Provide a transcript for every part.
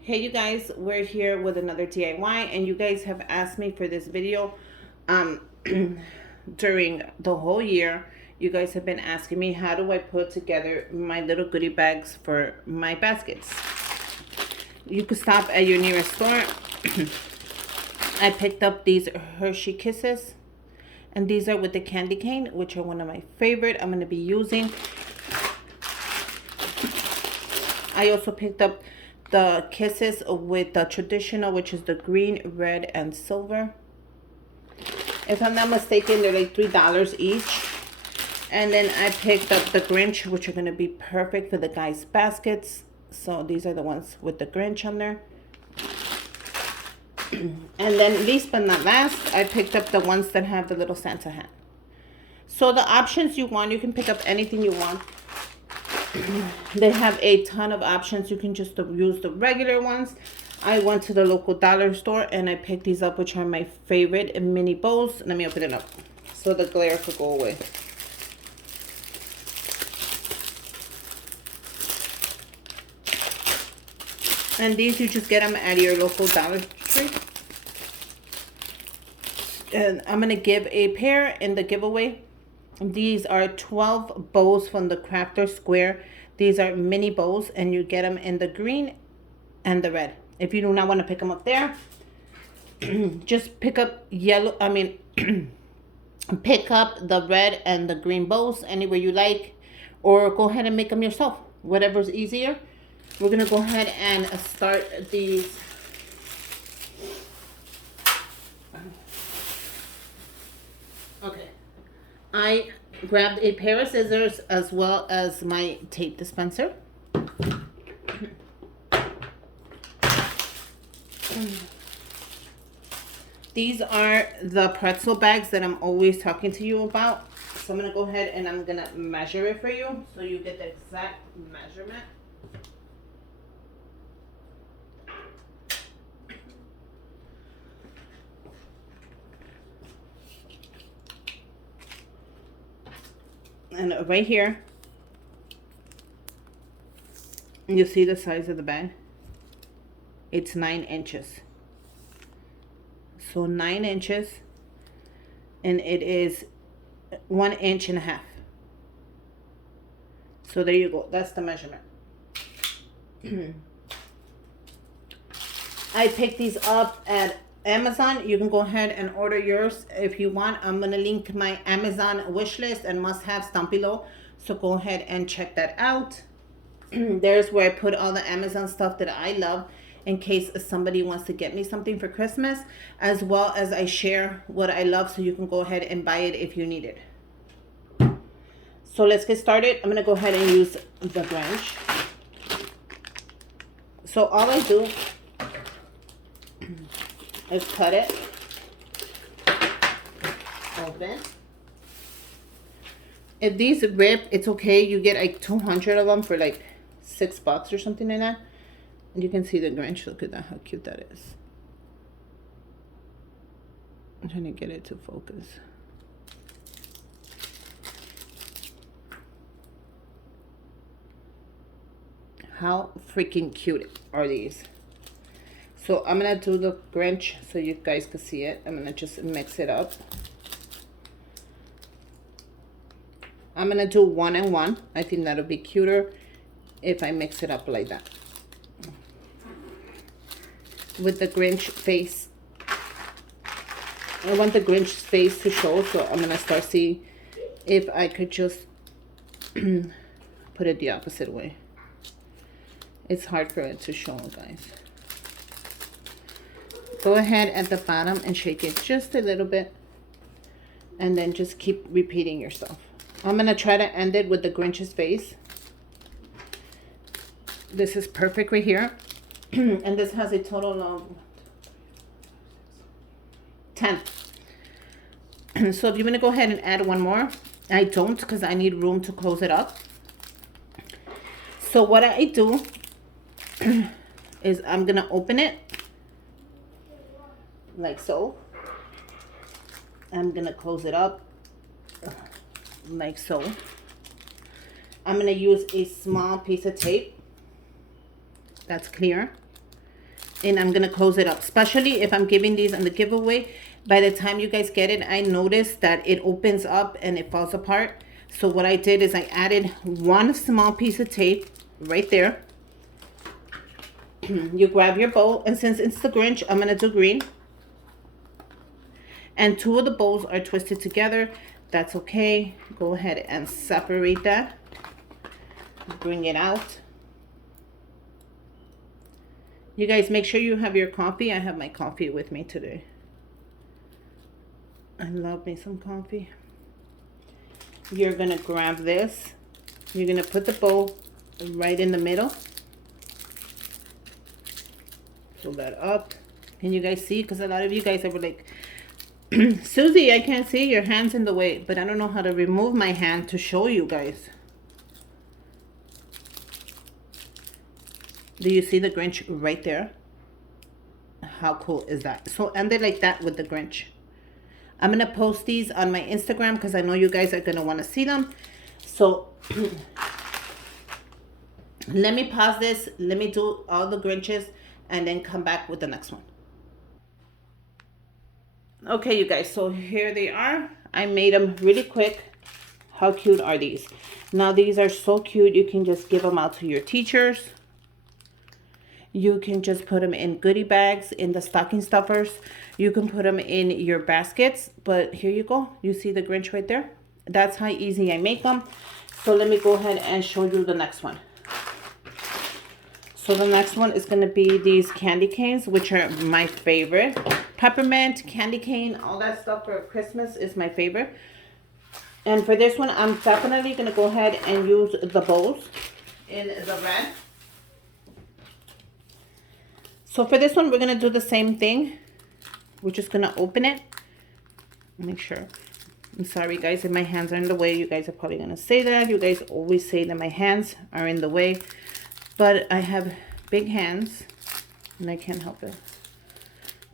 Hey you guys, we're here with another DIY and you guys have asked me for this video um during the whole year. You guys have been asking me how do I put together my little goodie bags for my baskets. You could stop at your nearest store. I picked up these Hershey Kisses and these are with the candy cane, which are one of my favorite. I'm going to be using. I also picked up the Kisses with the traditional, which is the green, red, and silver. If I'm not mistaken, they're like $3 each. And then I picked up the Grinch, which are going to be perfect for the guys' baskets. So these are the ones with the Grinch on there. And then least but not last, I picked up the ones that have the little Santa hat. So the options you want, you can pick up anything you want. They have a ton of options. You can just use the regular ones. I went to the local dollar store and I picked these up, which are my favorite mini bowls. Let me open it up so the glare could go away. And these, you just get them at your local Dollar Tree. And I'm going to give a pair in the giveaway. These are 12 bows from the Crafter Square. These are mini bows and you get them in the green and the red. If you do not want to pick them up there, just pick up pick up the red and the green bows anywhere you like, or go ahead and make them yourself, whatever's easier. We're going to go ahead and start these. Okay. I grabbed a pair of scissors as well as my tape dispenser. These are the pretzel bags that I'm always talking to you about. So I'm going to go ahead and I'm going to measure it for you so you get the exact measurement. And right here, you see the size of the bag? It's 9 inches. So 9 inches, and it is 1.5 inches. So there you go. That's the measurement. I picked these up at Amazon. You can go ahead and order yours if you want. I'm going to link my Amazon wish list and must-haves down below. So go ahead and check that out. There's where I put all the Amazon stuff that I love in case somebody wants to get me something for Christmas, as well as I share what I love so you can go ahead and buy it if you need it. So let's get started. I'm going to go ahead and use the Grinch. So all I do is cut it open. If these rip, it's okay. You get like 200 of them for like $6 or something like that. And you can see the Grinch. Look at that, how cute that is. I'm trying to get it to focus. How freaking cute are these? So I'm going to do the Grinch so you guys can see it. I'm going to just mix it up. I'm going to do 1 and 1. I think that'll be cuter if I mix it up like that. With the Grinch face. I want the Grinch's face to show, so I'm going to start seeing if I could just put it the opposite way. It's hard for it to show, guys. Go ahead at the bottom and shake it just a little bit. And then just keep repeating yourself. I'm going to try to end it with the Grinch's face. This is perfect right here. And this has a total of 10. So if you want to go ahead and add one more. I don't, because I need room to close it up. So what I do is I'm going to open it like so. I'm going to close it up like so. I'm going to use a small piece of tape that's clear. and I'm gonna close it up. Especially if I'm giving these on the giveaway, by the time you guys get it, I noticed that it opens up and it falls apart. So what I did is I added one small piece of tape right there. You grab your bowl, and since it's the Grinch, I'm gonna do green. And two of the bowls are twisted together. That's okay. Go ahead and separate that. Bring it out. You guys, make sure you have your coffee. I have my coffee with me today. I love me some coffee. You're gonna grab this. You're gonna put the bowl right in the middle. Pull that up. Can you guys see? Because a lot of you guys are like, Susie, I can't see, your hand's in the way. But I don't know how to remove my hand to show you guys. Do you see the Grinch right there? How cool is that? So end it like that with the Grinch. I'm going to post these on my Instagram because I know you guys are going to want to see them. So let me pause this. Let me do all the Grinches and then come back with the next one. Okay, you guys, so here they are. I made them really quick. How cute are these? Now, these are so cute. You can just give them out to your teachers. You can just put them in goodie bags, in the stocking stuffers. You can put them in your baskets. But here you go. You see the Grinch right there? That's how easy I make them. So let me go ahead and show you the next one. So the next one is going to be these candy canes, which are my favorite. Peppermint, candy cane, all that stuff for Christmas is my favorite. And for this one, I'm definitely going to go ahead and use the bowls in the red. So for this one, we're going to do the same thing. We're just going to open it. Make sure. I'm sorry, guys, if my hands are in the way. You guys are probably going to say that. You guys always say that my hands are in the way. But I have big hands, and I can't help it.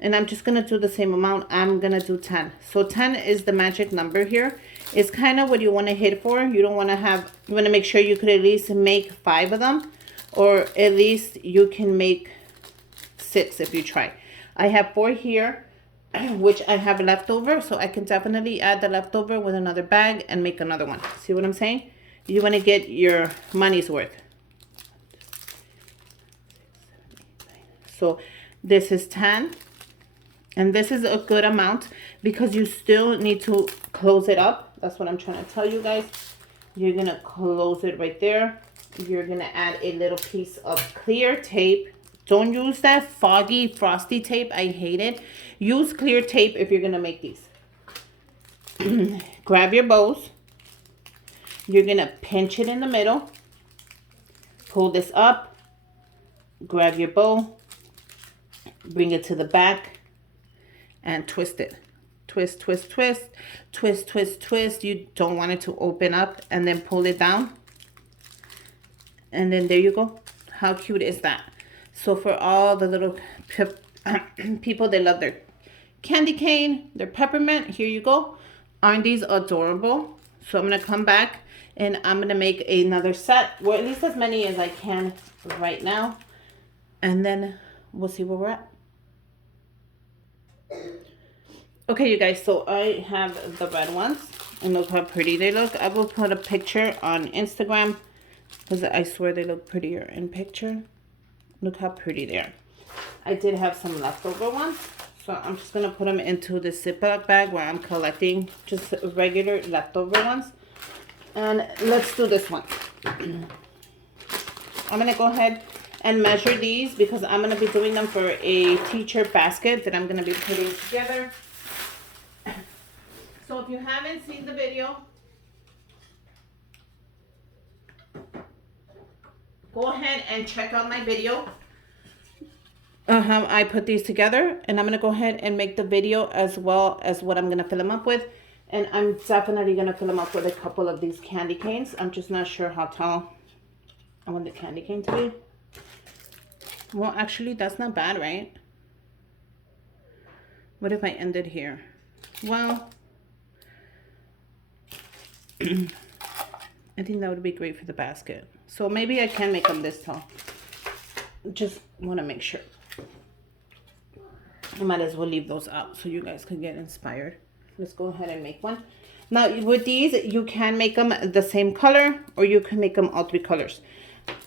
And I'm just going to do the same amount. I'm going to do 10. So 10 is the magic number here. It's kind of what you want to hit for. You don't want to have, you want to make sure you could at least make 5 of them. Or at least you can make 6 if you try. I have 4 here, which I have leftover. So I can definitely add the leftover with another bag and make another one. See what I'm saying? You want to get your money's worth. So this is 10. And this is a good amount because you still need to close it up. That's what I'm trying to tell you guys. You're going to close it right there. You're going to add a little piece of clear tape. Don't use that foggy, frosty tape. I hate it. Use clear tape if you're going to make these. Grab your bows. You're going to pinch it in the middle. Pull this up. Grab your bow. Bring it to the back and twist it. Twist, twist, twist, twist, twist, twist. You don't want it to open up, and then pull it down. And then there you go. How cute is that? So for all the little people that love their candy cane, their peppermint, here you go. Aren't these adorable? So I'm going to come back and I'm going to make another set, or at least as many as I can right now. And then we'll see where we're at. Okay, you guys, so I have the red ones, and look how pretty they look. I will put a picture on Instagram because I swear they look prettier in picture. Look how pretty they are. I did have some leftover ones, so I'm just going to put them into the Ziploc bag where I'm collecting just regular leftover ones. And let's do this one. I'm going to go ahead and measure these because I'm going to be doing them for a teacher basket that I'm going to be putting together. So if you haven't seen the video, go ahead and check out my video. How I put these together, and I'm going to go ahead and make the video as well as what I'm going to fill them up with. And I'm definitely going to fill them up with a couple of these candy canes. I'm just not sure how tall I want the candy cane to be. Well, actually, that's not bad, right? What if I ended here? Well, I think that would be great for the basket. So maybe I can make them this tall. Just want to make sure. I might as well leave those out so you guys can get inspired. Let's go ahead and make one. Now with these, you can make them the same color or you can make them all three colors.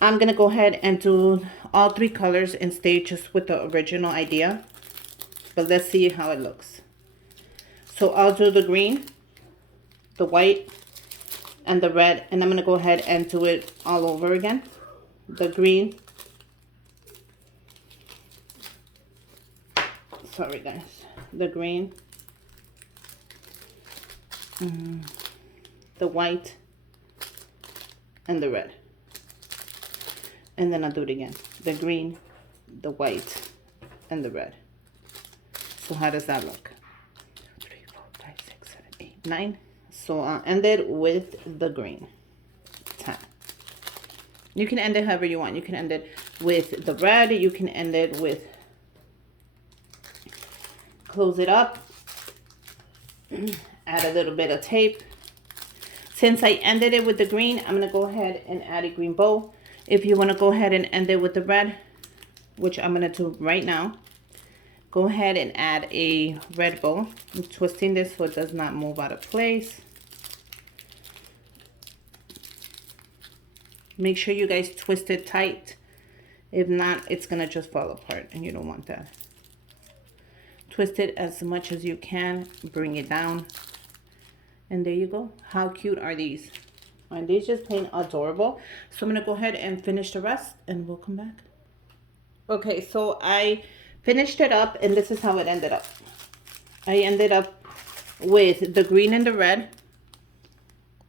I'm gonna go ahead and do all three colors and stay just with the original idea. But let's see how it looks. So I'll do the green, the white, and the red, and I'm gonna go ahead and do it all over again. The green. Sorry guys. The green. The white. And the red. And then I'll do it again. The green, the white, and the red. So how does that look? 3, 4, 5, 6, 7, 8, 9. So I'll end it with the green. 10. You can end it however you want. You can end it with the red. You can end it with, close it up. Add a little bit of tape. Since I ended it with the green, I'm going to go ahead and add a green bow. If you want to go ahead and end it with the red, which I'm going to do right now, go ahead and add a red bow. I'm twisting this so it does not move out of place. Make sure you guys twist it tight. If not, it's going to just fall apart and you don't want that. Twist it as much as you can. Bring it down. And there you go. How cute are these? Aren't these just plain adorable? So I'm going to go ahead and finish the rest and we'll come back. Okay, so I finished it up and this is how it ended up. I ended up with the green and the red.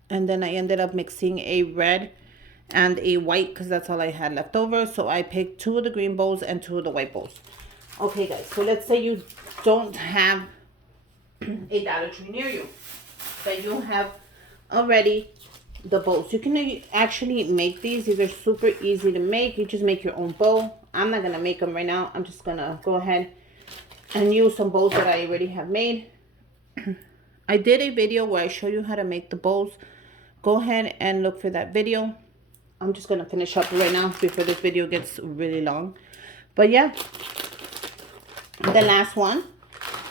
And then I ended up mixing a red and a white because that's all I had left over. So I picked 2 of the green bows and 2 of the white bows. Okay guys, so let's say you don't have a Dollar Tree near you, but you have already the bows. You can actually make these. These are super easy to make. You just make your own bow. I'm not going to make them right now. I'm just going to go ahead and use some bows that I already have made. I did a video where I show you how to make the bows. Go ahead and look for that video. I'm just going to finish up right now before this video gets really long. But yeah, the last one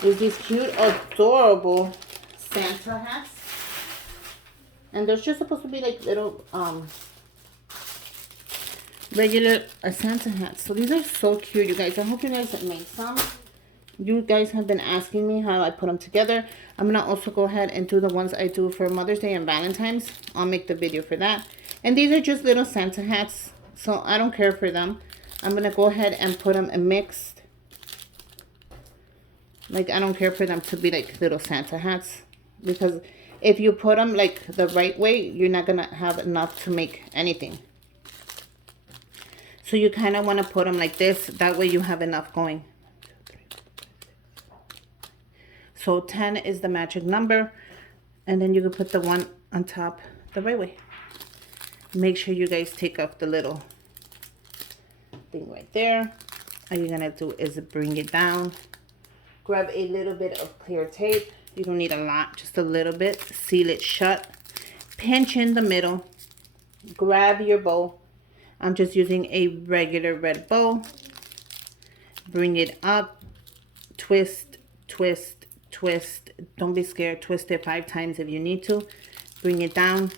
is these cute, adorable Santa hats. And they're just supposed to be like little regular Santa hats. So these are so cute, you guys. I hope you guys made some. You guys have been asking me how I put them together. I'm going to also go ahead and do the ones I do for Mother's Day and Valentine's. I'll make the video for that. And these are just little Santa hats, so I don't care for them. I'm going to go ahead and put them mixed. Like, I don't care for them to be like little Santa hats. Because if you put them like the right way, you're not going to have enough to make anything. So you kind of want to put them like this. That way you have enough going. So 10 is the magic number. And then you can put the one on top the right way. Make sure you guys take off the little thing right there. All you're going to do is bring it down. Grab a little bit of clear tape. You don't need a lot, just a little bit. Seal it shut. Pinch in the middle. Grab your bow. I'm just using a regular red bow. Bring it up. Twist, twist, twist. Don't be scared. Twist it 5 times if you need to. Bring it down.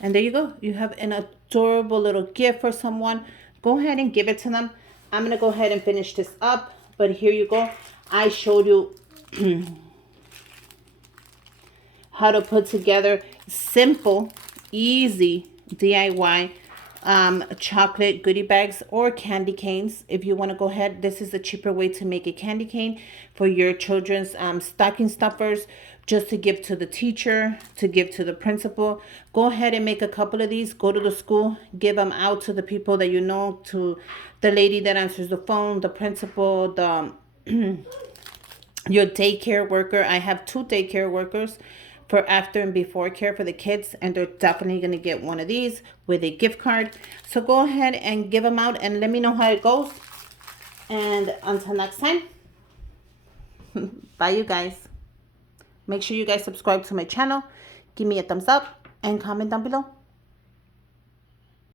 And there you go. You have an adorable little gift for someone. Go ahead and give it to them. I'm going to go ahead and finish this up. But here you go. I showed you how to put together simple, easy DIY chocolate goodie bags or candy canes. If you want to go ahead, this is a cheaper way to make a candy cane for your children's stocking stuffers, just to give to the teacher, to give to the principal. Go ahead and make a couple of these. Go to the school, give them out to the people that you know, to the lady that answers the phone, the principal, the your daycare worker. I have 2 daycare workers for after and before care for the kids, and they're definitely going to get one of these with a gift card. So go ahead and give them out and let me know how it goes. And until next time, bye you guys. Make sure you guys subscribe to my channel, give me a thumbs up, and comment down below.